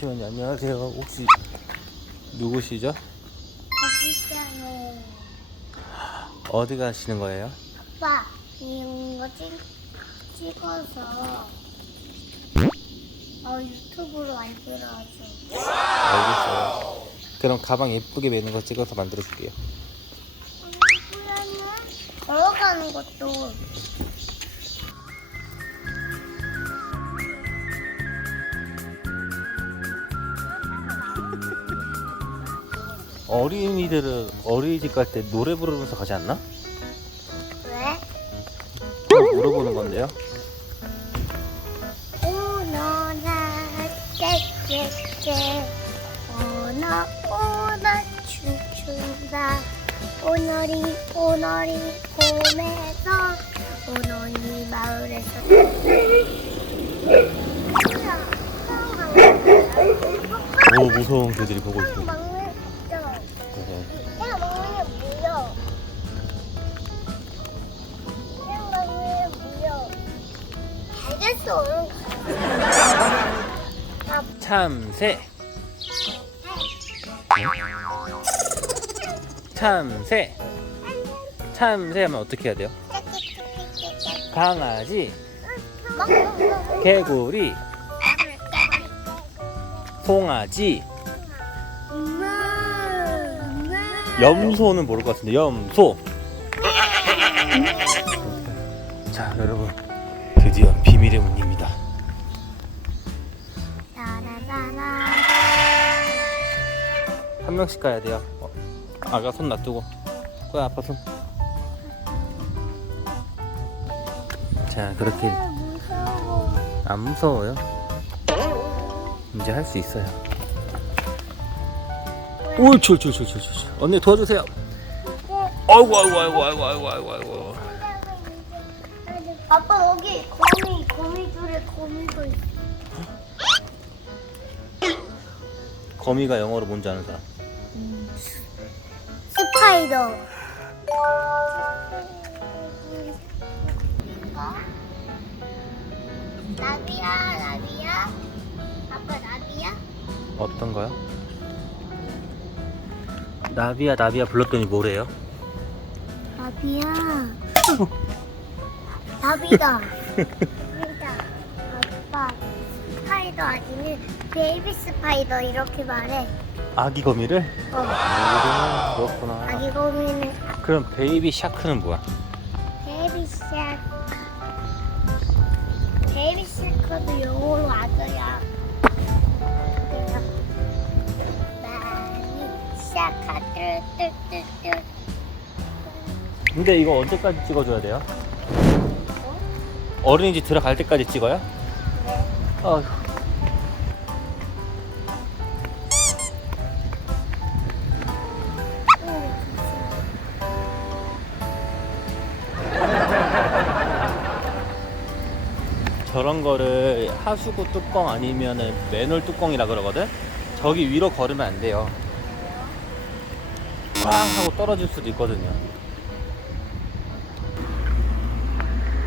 잠시만요. 안녕하세요. 혹시 누구시죠? 어디잖아요. 어디 가시는 거예요? 아빠, 이거 찍, 찍어서 어, 유튜브로 만들어줘. 알겠어요. 그럼 가방 예쁘게 매는 거 찍어서 만들어 줄게요. 그러면 걸어가는 것도 어린이들은 어린이집 갈 때 노래 부르면서 가지 않나? 왜? 그럼 물어보는 건데요. 오너나 오너 오너 춤춘다 오너리 오너리 봄에서 오너리 마을에서 오 무서운 개들이 보고 있어. 참새. 참새. 참새 하면 어떻게 해야 돼요? 강아지, 개구리, 송아지, 염소는 모를 것 같은데 염소. 자 여러분 명씩 가야 돼요. 어, 아가 손 놔두고. 꼬야 아빠 손. 자 그렇게 무서워. 안 무서워요. 이제 할 수 있어요. 옳지. 언니 도와주세요. 아이고 아이고 아이고 아이고 아이고 아이고 아이고. 아빠 여기 거미 거미 줄에 거미도 있어. 거미가 영어로 뭔지 아는 사람. 스파이더. 나비야 나비야. 아빠 나비야? 어떤 거요? 나비야 나비야 불렀더니 뭐래요? 나비야. 나비다. 나비다. 아빠 스파이더 아니면 베이비 스파이더 이렇게 말해. 아기 거미를? 어. 오, 그렇구나. 아기 거미는 그럼 베이비 샤크는 뭐야? 베이비 샤크. 베이비 샤크도 영어로 아저야. 많이 샤카 뚜뚜뚜뚜. 근데 이거 언제까지 찍어줘야 돼요? 어린이집 들어갈 때까지 찍어요? 네. 아휴. 저런 거를 하수구 뚜껑 아니면은 맨홀 뚜껑이라 그러거든? 저기 위로 걸으면 안 돼요. 빵 하고 떨어질 수도 있거든요.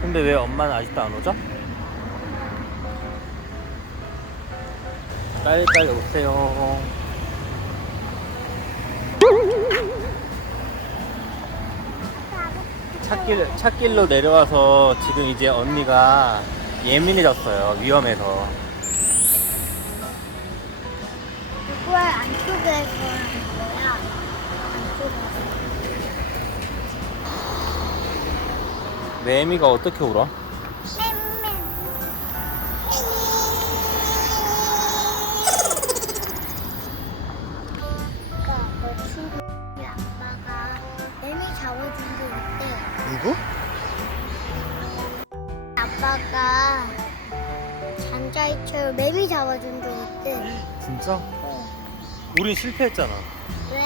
근데 왜 엄마는 아직도 안 오죠? 빨리빨리 오세요. 찾길, 찾길로 내려와서 지금 이제 언니가 예민해졌어요. 위험해서. 그걸 안쪽에서 하는 거야. 안쪽에서. 매미가 어떻게 울어? 친구 아빠가 잔자이처럼 매미 잡아준 적 있대. 진짜? 어. 우린 실패했잖아. 왜?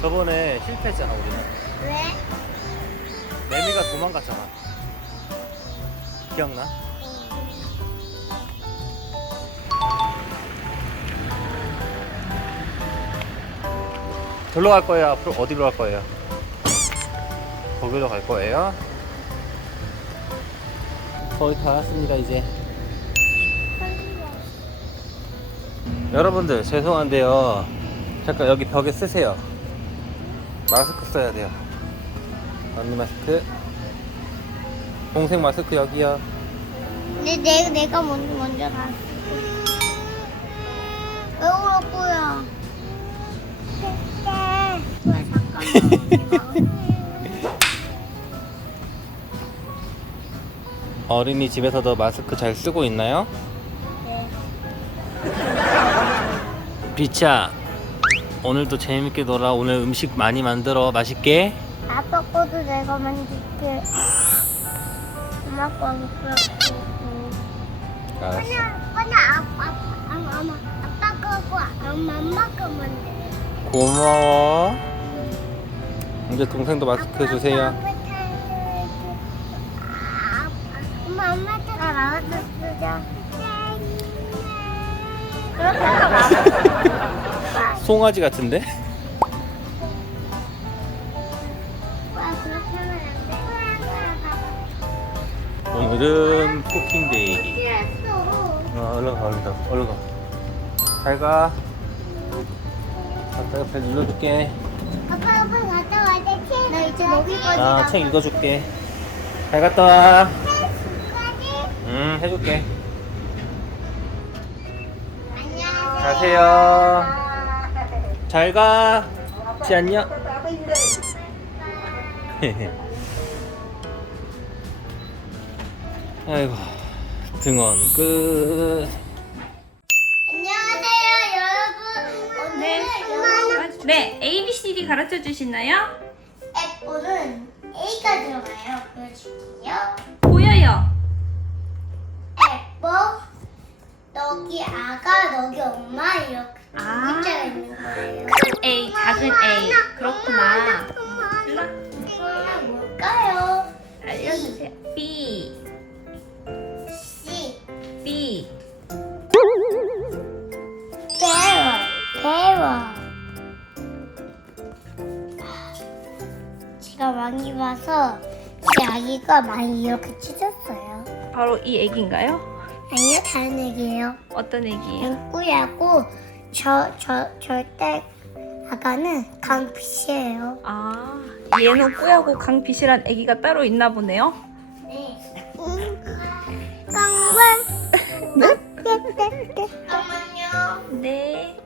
저번에 실패했잖아, 우리는. 왜? 매미가 도망갔잖아. 기억나? 어. 절로 갈 거예요? 앞으로 어디로 갈 거예요? 거기로 갈 거예요? 거의 다 왔습니다, 이제. 여러분들 죄송한데요. 잠깐 여기 벽에 쓰세요. 마스크 써야 돼요. 언니 마스크. 동생 마스크 여기요. 내, 내, 내가 먼저, 먼저 가. 왜 그렇고요? 왜 잠깐만. 어린이 집에서도 마스크 잘 쓰고 있나요? 네. 비차 오늘도 재밌게 놀아. 오늘 음식 많이 만들어. 맛있게. 아빠 거도 내가 만들게. 엄마 거도. 알았어. 그냥 아빠, 아빠, 아빠, 아빠 거고 엄마, 엄마 거 만들게. 고마워. 이제 동생도 마스크 주세요. 엄마 엄마한테가 나와서 쓰자. 하면 송아지 같은데? 오늘은 쿠킹데이. 어, 얼른 가, 얼른 가, 얼른 가. 잘 가. 아빠 옆에 눌러줄게. 아빠 아빠 갔다 와야. 나 이제 여기까지 아, 책 읽어줄게. 잘 갔다 와. 까지. 응, 해줄게. 가세요. 잘 가. 지 안녕. 아이고, 등원 끝. 안녕하세요, 여러분. 네. 오늘은 네, A, B, C, D 가르쳐 주시나요? 애플은 A가 들어가요. 보여줄게요. 보여요. 애플, 너기 아가, 너기 엄마 이렇게 아. 글자가 있는 거예요. 큰 A, 작은 A. 그렇구나. 이거는 뭘까요? 알려주세요. B, C. B. 배워, 배워. 제가 많이 봐서 제 아기가 많이 이렇게 찢었어요. 바로 이 애기인가요? 아니요, 다른 얘기예요. 어떤 애기예요? 앵꾸야고 저, 저, 절대 아가는 강피시예요. 아, 얘는 꾸야고 강빛이란 애기가 따로 있나 보네요. 네. 네? 잠깐만요. 네.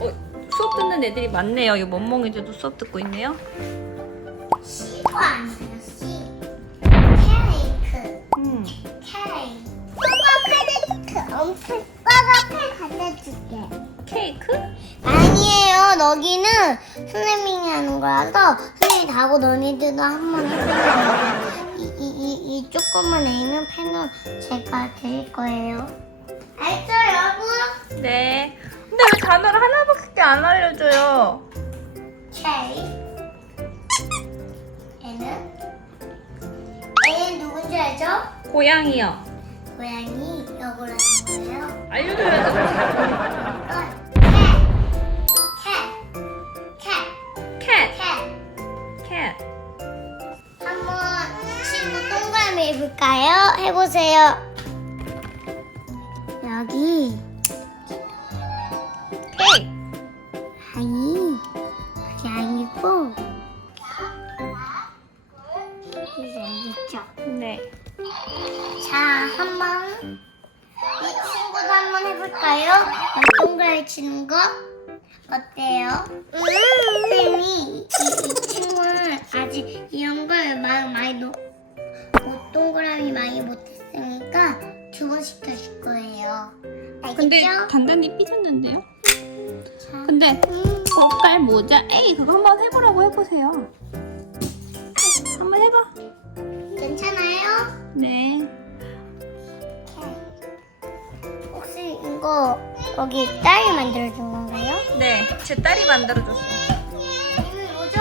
어, 수업 듣는 애들이 많네요. 이 멍멍이들도 수업 듣고 있네요. C가 아니에요, C. 케이크. 음. 케이크. 오빠 페이크 엄청. 오빠가 페 갖다 줄게. 케이크? 아니에요. 너기는 선생님이 하는 거라서 선생님이 다 하고 너희들도 한 번 해보세요. 이, 이, 이, 이 조그만 A는 펜은 제가 드릴 거예요. 알죠, 여러분? 네. 근데 왜 단어를 하나밖에 안 알려줘요? K. 고양이요. 고양이 역을 하는 거예요. 알려줘야죠. 캣. 캣. 해볼까요? 해보세요. 여기 어때요? 선생님이 이, 이 친구는 아직 이런 걸 많이 많이 노, 못 동그라미 많이 못했으니까 두 번 시켜줄 거예요. 알겠죠? 근데 단단히 삐졌는데요? 자, 근데 음, 젓갈 모자 에이 그거 한번 해보라고 해보세요. 한번 해봐. 괜찮아요? 네. 혹시 이거 여기 딸이 만들어준 건가요? 네. 제 딸이 만들어줬어요. 이름이 뭐죠?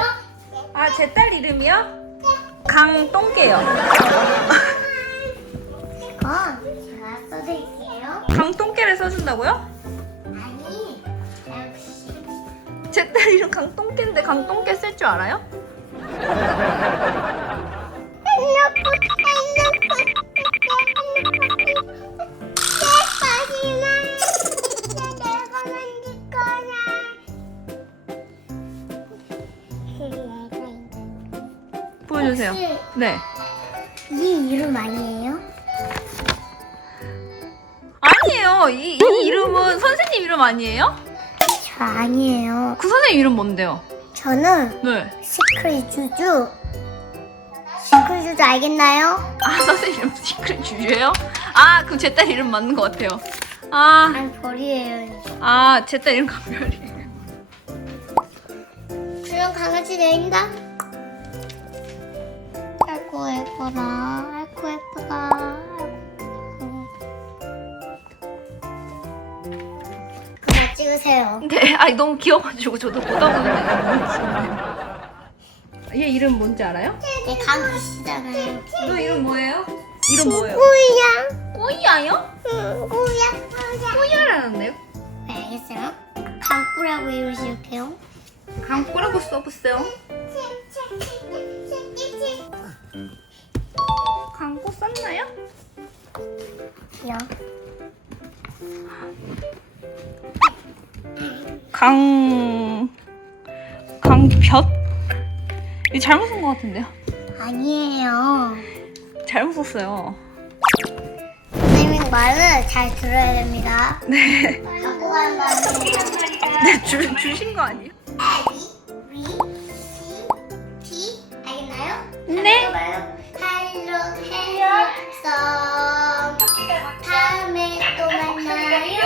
아 제 딸 이름이요? 강똥개요. 이건 제가 써드릴게요. 강똥개를 써준다고요? 아니, 역시 제 딸 이름 강똥개인데 강똥개 쓸 줄 알아요? 혹시 네. 이 이름 아니에요? 아니에요. 이, 이 이름은 선생님 이름 아니에요? 저 아니에요. 그 선생님 이름 뭔데요? 저는 네. 시크릿 주주. 시크릿 주주 알겠나요? 아 선생님 이름 시크릿 주주예요? 아 그럼 제 딸 이름 맞는 것 같아요. 아, 아니 벌이에요. 아, 제 딸 이름 강별이에요. 주연 강아지 내린다. 예뻐라. 아이고 예쁘다. 그만 찍으세요. 네, 아니 너무 귀여워가지고 저도 보다 보는데. 얘 이름 뭔지 알아요? 얘 감기시잖아요. 너 이름 뭐예요? 이름 뭐예요? 꾸야. 꼬이야요? 응. 꾸야. 꼬이야라는데요? 네, 알겠어요. 강꾸라고 이러실게요. 강꼬라고 써보세요. 썼나요? 야. 강 강볕? 이거 잘못 쓴 것 같은데요? 아니에요. 잘못 썼어요. 선생님 말을 잘 들어야 됩니다. 네. 갖고 아니에요. 네, 주, 주신 거 아니에요? 썸. 다음에 또 만나요.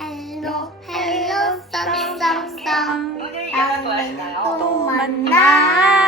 헬로, 헬로, 썸, 썸, 썸. 다음에 또 만나.